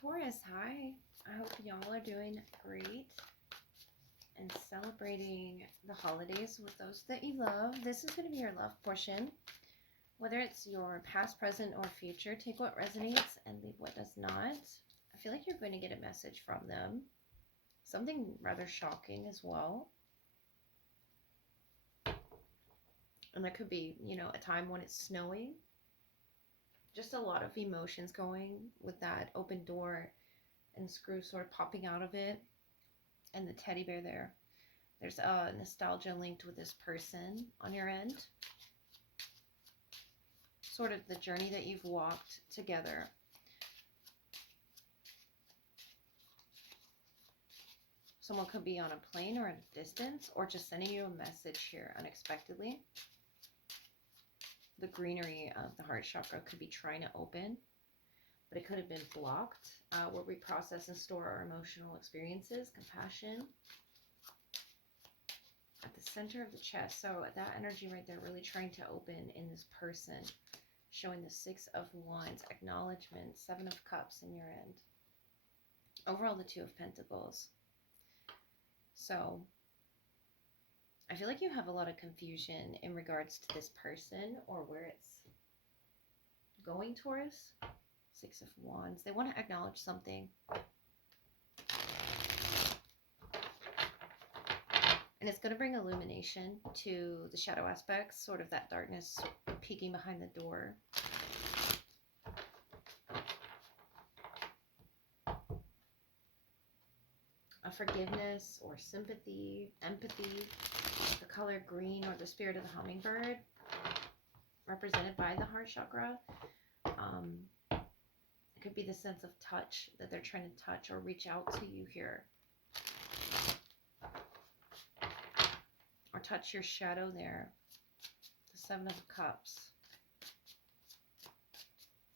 Taurus, hi. I hope y'all are doing great and celebrating the holidays with those that you love. This is going to be your love portion. Whether it's your past, present, or future, take what resonates and leave what does not. I feel like you're going to get a message from them. Something rather shocking as well. And that could be, a time when it's snowing. Just a lot of emotions going with that open door and the screw sort of popping out of it and the teddy bear there. There's a nostalgia linked with this person on your end. Sort of the journey that you've walked together. Someone could be on a plane or at a distance, or just sending you a message here unexpectedly. The greenery of the heart chakra could be trying to open, but it could have been blocked, where we process and store our emotional experiences, compassion. At the center of the chest, so that energy right there really trying to open in this person, showing the 6 of Wands, acknowledgement, 7 of Cups in your end. Overall, the 2 of Pentacles. So I feel like you have a lot of confusion in regards to this person or where it's going, Taurus. 6 of Wands. They want to acknowledge something. And it's going to bring illumination to the shadow aspects, sort of that darkness peeking behind the door. A forgiveness or sympathy, empathy. The color green or the spirit of the hummingbird, represented by the heart chakra. It could be the sense of touch that they're trying to touch or reach out to you here. Or touch your shadow there. The 7 of Cups.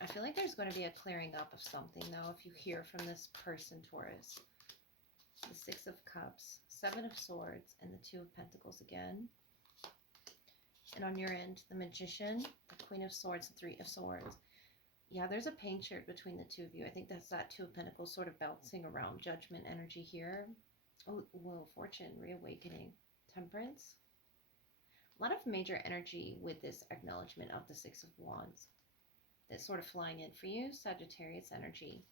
I feel like there's going to be a clearing up of something, though, if you hear from this person, Taurus. The 6 of Cups, 7 of Swords, and the 2 of Pentacles again. And on your end, the Magician, the Queen of Swords, and 3 of Swords. Yeah, there's a pain shared between the two of you. I think that's that 2 of Pentacles sort of bouncing around judgment energy here. Oh, Wheel of Fortune, reawakening. Temperance. A lot of major energy with this acknowledgement of the 6 of Wands. That's sort of flying in for you. Sagittarius energy.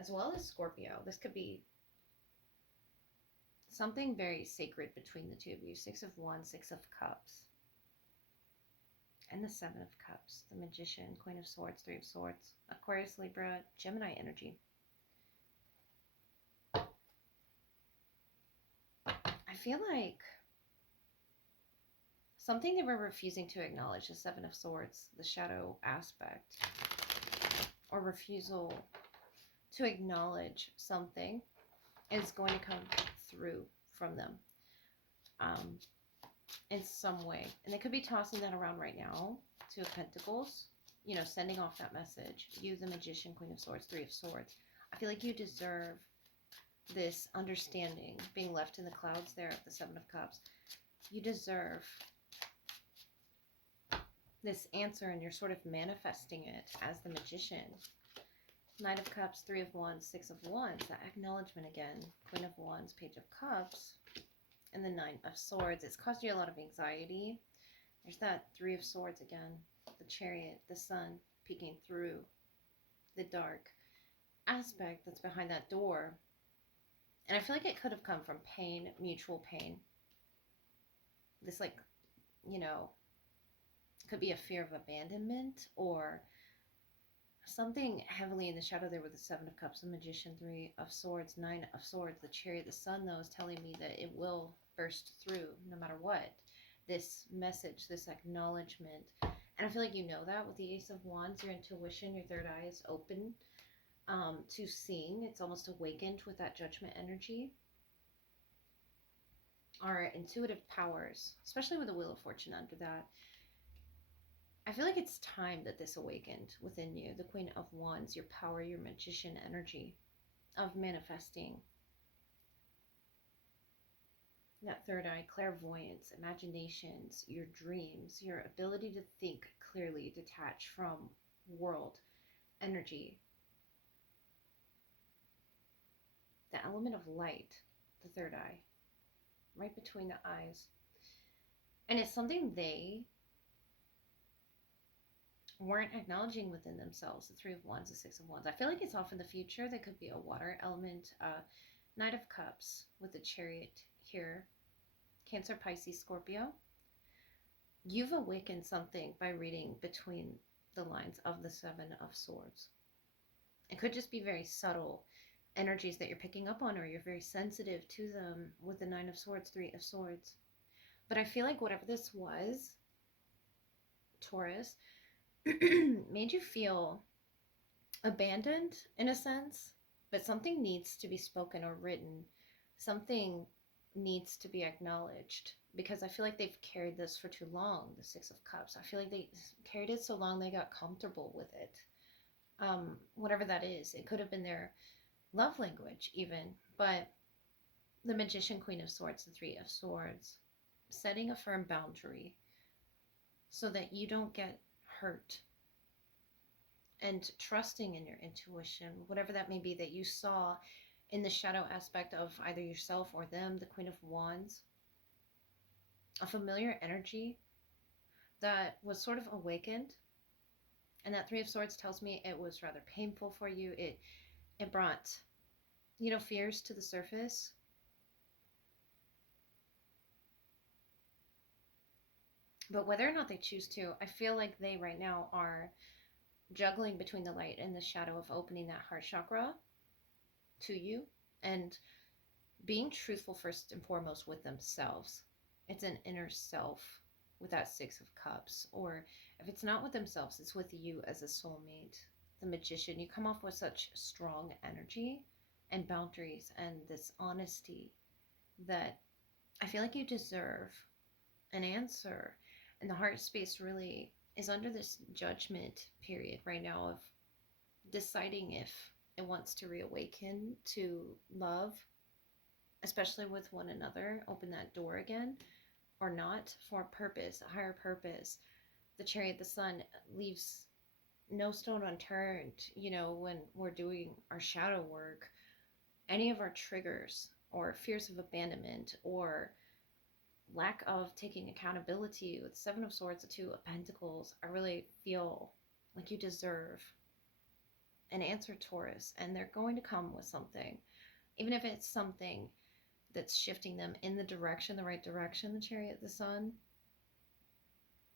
As well as Scorpio. This could be something very sacred between the two of you. 6 of Wands, 6 of Cups. And the 7 of Cups. The Magician, Queen of Swords, 3 of Swords. Aquarius, Libra, Gemini energy. I feel like something they were refusing to acknowledge, the 7 of Swords, the shadow aspect, or refusal to acknowledge something is going to come through from them in some way. And they could be tossing that around right now. 2 of Pentacles, sending off that message. You, the Magician, Queen of Swords, 3 of Swords. I feel like you deserve this understanding, being left in the clouds there of the 7 of Cups. You deserve this answer, and you're sort of manifesting it as the Magician. 9 of Cups, 3 of Wands, 6 of Wands. That acknowledgement again. Queen of Wands, Page of Cups, and the 9 of Swords. It's caused you a lot of anxiety. There's that 3 of Swords again. The Chariot, the sun peeking through the dark aspect that's behind that door. And I feel like it could have come from pain, mutual pain. This could be a fear of abandonment or something heavily in the shadow there with the 7 of Cups, the Magician, 3 of Swords, 9 of Swords, the Chariot, the sun, though, is telling me that it will burst through no matter what. This message, this acknowledgement. And I feel like you know that with the Ace of Wands, your intuition, your third eye is open to seeing. It's almost awakened with that judgment energy. Our intuitive powers, especially with the Wheel of Fortune under that. I feel like it's time that this awakened within you. The Queen of Wands, your power, your Magician energy of manifesting. That third eye, clairvoyance, imaginations, your dreams, your ability to think clearly, detach from world energy, the element of light, the third eye, right between the eyes. And it's something they weren't acknowledging within themselves. The Three of Wands, the Six of Wands. I feel like it's off in the future. That could be a water element. Knight of Cups with the Chariot here. Cancer, Pisces, Scorpio. You've awakened something by reading between the lines of the Seven of Swords. It could just be very subtle energies that you're picking up on, or you're very sensitive to them with the Nine of Swords, Three of Swords. But I feel like whatever this was, Taurus, made you feel abandoned in a sense, but something needs to be spoken or written. Something needs to be acknowledged, because I feel like they've carried this for too long, the Six of Cups. I feel like they carried it so long they got comfortable with it. Whatever that is, it could have been their love language even, but the Magician, Queen of Swords, the Three of Swords, setting a firm boundary so that you don't get hurt, and trusting in your intuition, whatever that may be that you saw in the shadow aspect of either yourself or them, the Queen of Wands, a familiar energy that was sort of awakened. And that Three of Swords tells me it was rather painful for you. It brought, fears to the surface. But whether or not they choose to, I feel like they right now are juggling between the light and the shadow of opening that heart chakra to you and being truthful first and foremost with themselves. It's an inner self with that Six of Cups. Or if it's not with themselves, it's with you as a soulmate. The Magician, you come off with such strong energy and boundaries and this honesty that I feel like you deserve an answer. And the heart space really is under this judgment period right now of deciding if it wants to reawaken to love, especially with one another, open that door again, or not, for a purpose, a higher purpose. The Chariot, the Sun, leaves no stone unturned, when we're doing our shadow work. Any of our triggers or fears of abandonment or lack of taking accountability with Seven of Swords, the Two of Pentacles, I really feel like you deserve an answer, Taurus, and they're going to come with something, even if it's something that's shifting them in the right direction. The Chariot, the Sun,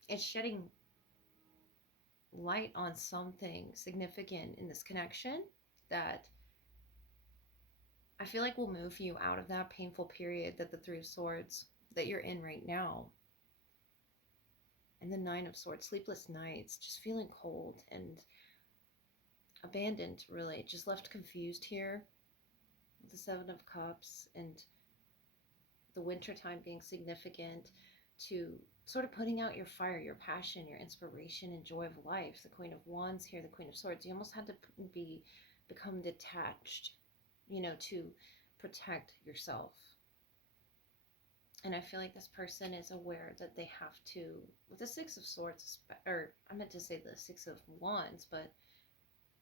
it's shedding light on something significant in this connection that I feel like will move you out of that painful period that the Three of Swords that you're in right now. And the Nine of Swords, sleepless nights, just feeling cold and abandoned, really, just left confused here. The Seven of Cups and the winter time being significant to sort of putting out your fire, your passion, your inspiration and joy of life. The Queen of Wands here, the Queen of Swords, you almost had to become detached, to protect yourself. And I feel like this person is aware that they have to, with the Six of Swords, or I meant to say the Six of Wands, but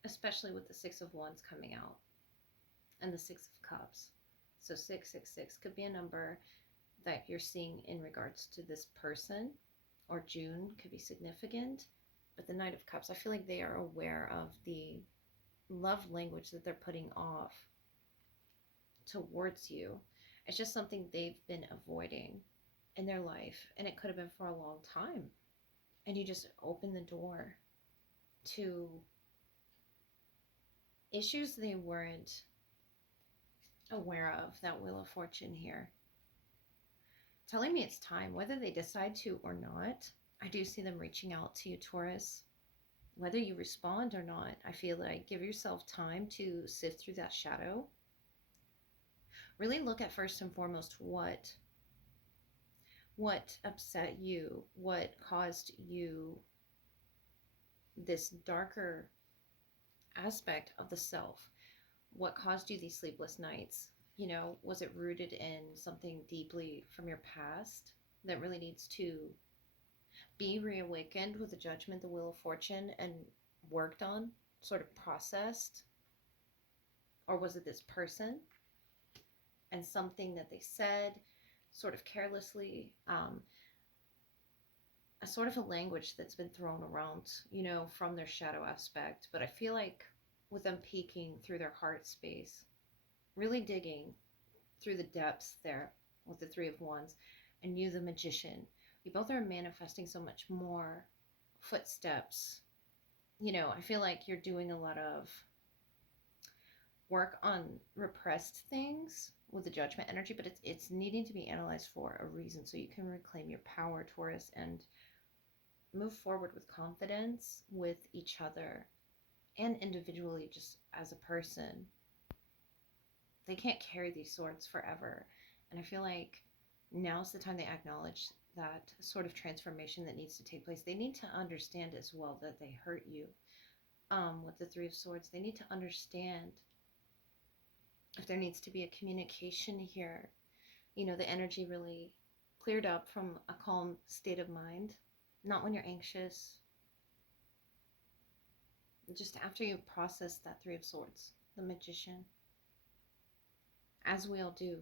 especially with the Six of Wands coming out and the Six of Cups. So 666 could be a number that you're seeing in regards to this person, or June could be significant. But the Knight of Cups, I feel like they are aware of the love language that they're putting off towards you. It's just something they've been avoiding in their life, and it could have been for a long time. And you just open the door to issues they weren't aware of. That Wheel of Fortune here, telling me it's time, whether they decide to or not. I do see them reaching out to you, Taurus. Whether you respond or not, I feel like give yourself time to sift through that shadow. Really look at first and foremost what upset you, what caused you this darker aspect of the self, what caused you these sleepless nights. Was it rooted in something deeply from your past that really needs to be reawakened with the Judgment, the Wheel of Fortune, and worked on, sort of processed? Or was it this person and something that they said sort of carelessly, a sort of a language that's been thrown around, from their shadow aspect? But I feel like with them peeking through their heart space, really digging through the depths there with the Three of Wands, and you, the Magician, you both are manifesting so much more footsteps. I feel like you're doing a lot of work on repressed things with the Judgment energy, but it's needing to be analyzed for a reason, so you can reclaim your power, Taurus, and move forward with confidence with each other and individually, just as a person. They can't carry these swords forever, and I feel like now's the time they acknowledge that sort of transformation that needs to take place. They need to understand as well that they hurt you. With the Three of Swords, they need to understand if there needs to be a communication here. The energy really cleared up from a calm state of mind, not when you're anxious, just after you've processed that Three of Swords, the Magician, as we all do,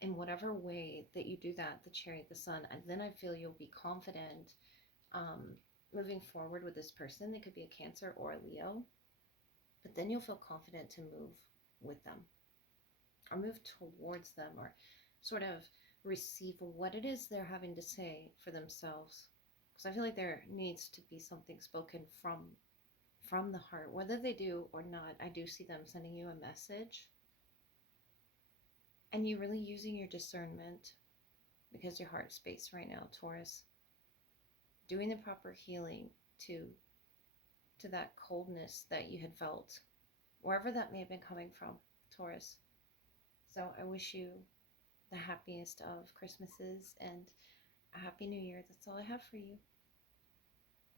in whatever way that you do that, the Chariot, the Sun, and then I feel you'll be confident moving forward with this person. They could be a Cancer or a Leo, but then you'll feel confident to move with them or move towards them, or sort of receive what it is they're having to say for themselves. Because I feel like there needs to be something spoken from the heart, whether they do or not. I do see them sending you a message, and you really using your discernment, because your heart space right now, Taurus, doing the proper healing to that coldness that you had felt, wherever that may have been coming from, Taurus. So I wish you the happiest of Christmases and a happy new year. That's all I have for you.